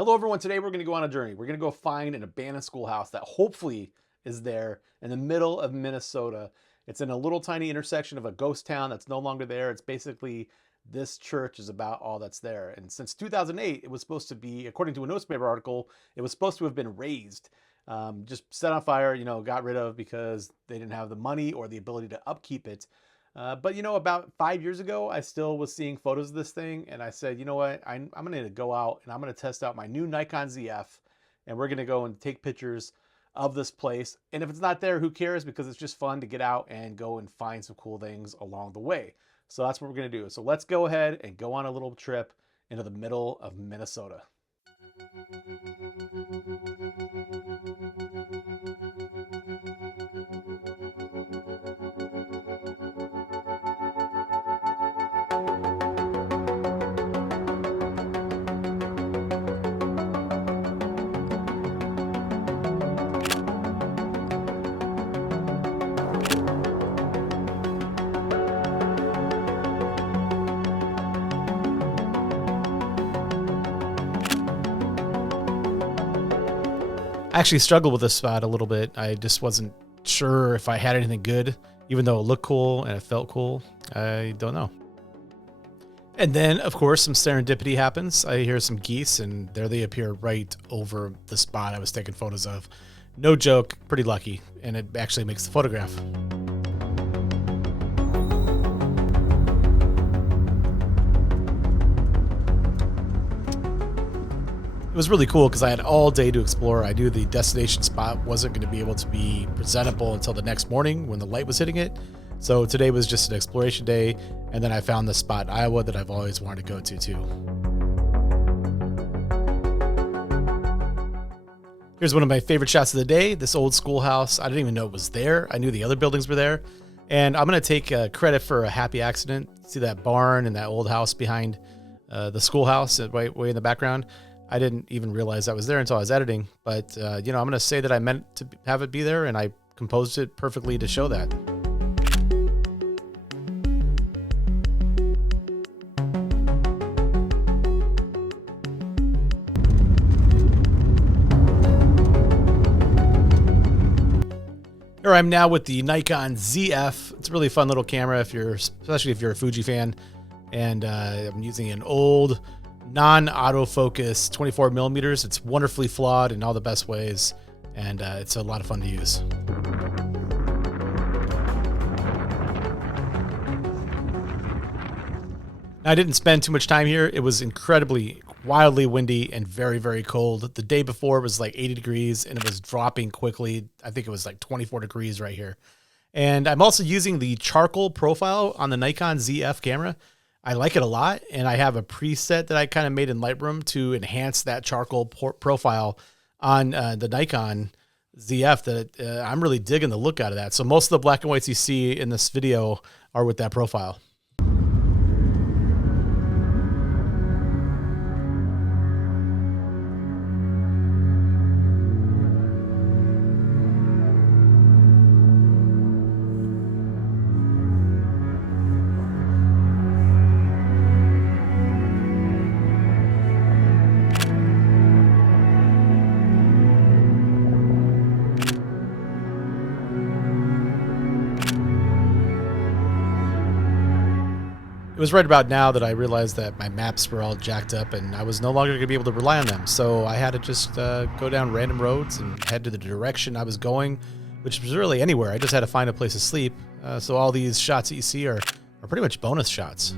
Hello everyone, today we're going to go on a journey. We're going to go find an abandoned schoolhouse that hopefully is there in the middle of Minnesota. It's in a little tiny intersection of a ghost town that's no longer there. It's basically, this church is about all that's there. And since 2008, it was supposed to be, according to a newspaper article, it was supposed to have been razed. Just set on fire, got rid of because they didn't have the money or the ability to upkeep it. But about 5 years ago, I still was seeing photos of this thing, and I said, you know what, I'm going to go out and I'm going to test out my new Nikon Zf, and we're going to go and take pictures of this place. And if it's not there, who cares? Because it's just fun to get out and go and find some cool things along the way. So that's what we're going to do. So let's go ahead and go on a little trip into the middle of Minnesota. I actually struggled with this spot a little bit. I just wasn't sure if I had anything good, even though it looked cool and it felt cool. I don't know. And then, of course, some serendipity happens. I hear some geese, and there they appear right over the spot I was taking photos of. No joke, pretty lucky, and it actually makes the photograph. It was really cool because I had all day to explore. I knew the destination spot wasn't going to be able to be presentable until the next morning when the light was hitting it. So today was just an exploration day, and then I found the spot in Iowa that I've always wanted to go to too. Here's one of my favorite shots of the day, this old schoolhouse. I didn't even know it was there. I knew the other buildings were there. And I'm going to take credit for a happy accident. See that barn and that old house behind the schoolhouse right way in the background? I didn't even realize that was there until I was editing. But, I'm going to say that I meant to have it be there, and I composed it perfectly to show that. Here I'm now with the Nikon Zf. It's a really fun little camera, especially if you're a Fuji fan. And I'm using an old non-autofocus 24 millimeters. It's wonderfully flawed in all the best ways, and it's a lot of fun to use. Now, I didn't spend too much time here. It was incredibly wildly windy and very, very cold. The day before it was like 80 degrees and it was dropping quickly. I think it was like 24 degrees right here. And I'm also using the charcoal profile on the Nikon Zf camera. I like it a lot, and I have a preset that I kind of made in Lightroom to enhance that charcoal profile on the Nikon Zf that I'm really digging the look out of that. So most of the black and whites you see in this video are with that profile. It was right about now that I realized that my maps were all jacked up and I was no longer going to be able to rely on them. So I had to just go down random roads and head to the direction I was going, which was really anywhere. I just had to find a place to sleep. So all these shots that you see are pretty much bonus shots.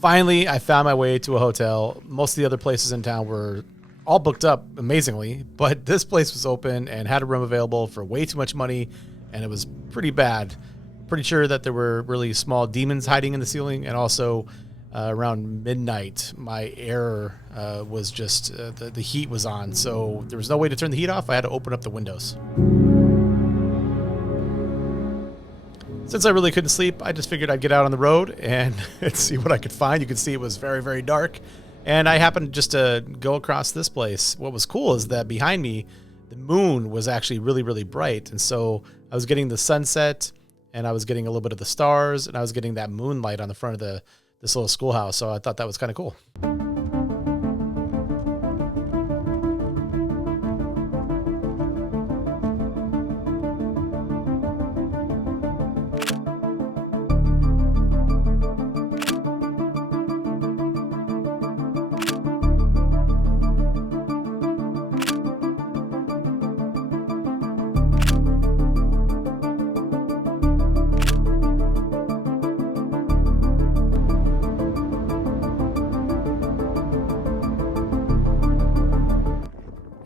Finally, I found my way to a hotel. Most of the other places in town were all booked up amazingly, but this place was open and had a room available for way too much money, and it was pretty bad. Pretty sure that there were really small demons hiding in the ceiling, and also around midnight, my air was just, the heat was on, so there was no way to turn the heat off. I had to open up the windows. Since I really couldn't sleep, I just figured I'd get out on the road and see what I could find. You could see it was very, very dark. And I happened just to go across this place. What was cool is that behind me, the moon was actually really, really bright. And so I was getting the sunset, and I was getting a little bit of the stars, and I was getting that moonlight on the front of this little schoolhouse. So I thought that was kind of cool.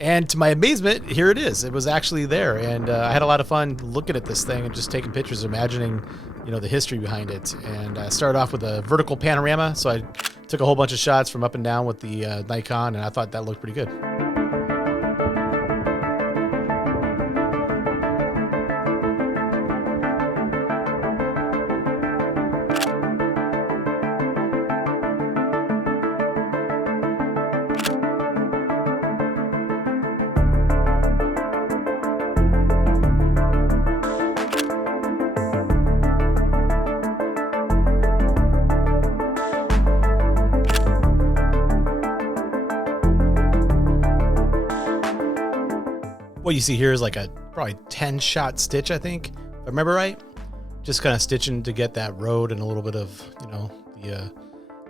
And to my amazement, here it is. It was actually there, and I had a lot of fun looking at this thing and just taking pictures, imagining, the history behind it. And I started off with a vertical panorama, so I took a whole bunch of shots from up and down with the Nikon, and I thought that looked pretty good. What you see here is like a probably 10-shot stitch, I think, if I remember right. Just kind of stitching to get that road and a little bit of,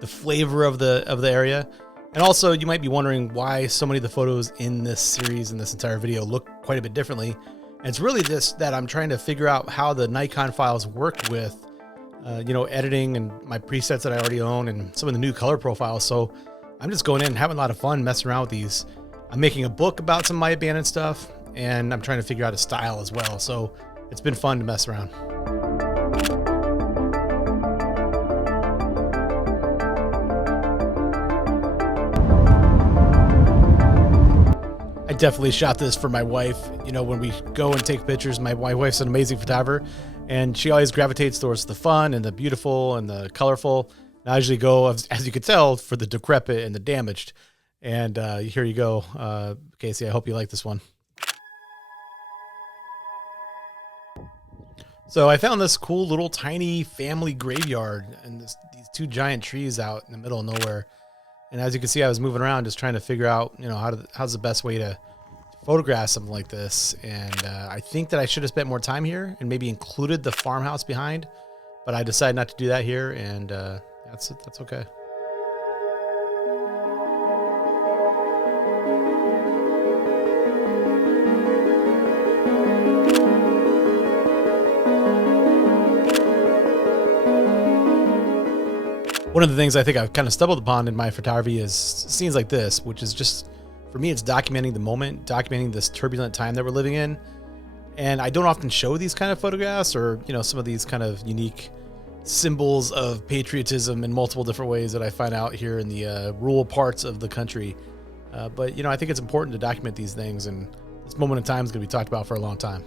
the flavor of the area. And also, you might be wondering why so many of the photos in this series, in this entire video, look quite a bit differently. And it's really just that I'm trying to figure out how the Nikon files work with, editing and my presets that I already own and some of the new color profiles. So I'm just going in and having a lot of fun messing around with these. I'm making a book about some of my abandoned stuff, and I'm trying to figure out a style as well. So it's been fun to mess around. I definitely shot this for my wife. When we go and take pictures, my wife's an amazing photographer, and she always gravitates towards the fun and the beautiful and the colorful. And I usually go, as you could tell, for the decrepit and the damaged. And here you go, Casey. I hope you like this one. So I found this cool little tiny family graveyard and these two giant trees out in the middle of nowhere. And as you can see, I was moving around just trying to figure out, how's the best way to photograph something like this. And I think that I should have spent more time here and maybe included the farmhouse behind, but I decided not to do that here, and that's okay. One of the things I think I've kind of stumbled upon in my photography is scenes like this, which is just, for me, it's documenting the moment, documenting this turbulent time that we're living in. And I don't often show these kind of photographs or, some of these kind of unique symbols of patriotism in multiple different ways that I find out here in the rural parts of the country. But I think it's important to document these things, and this moment in time is going to be talked about for a long time.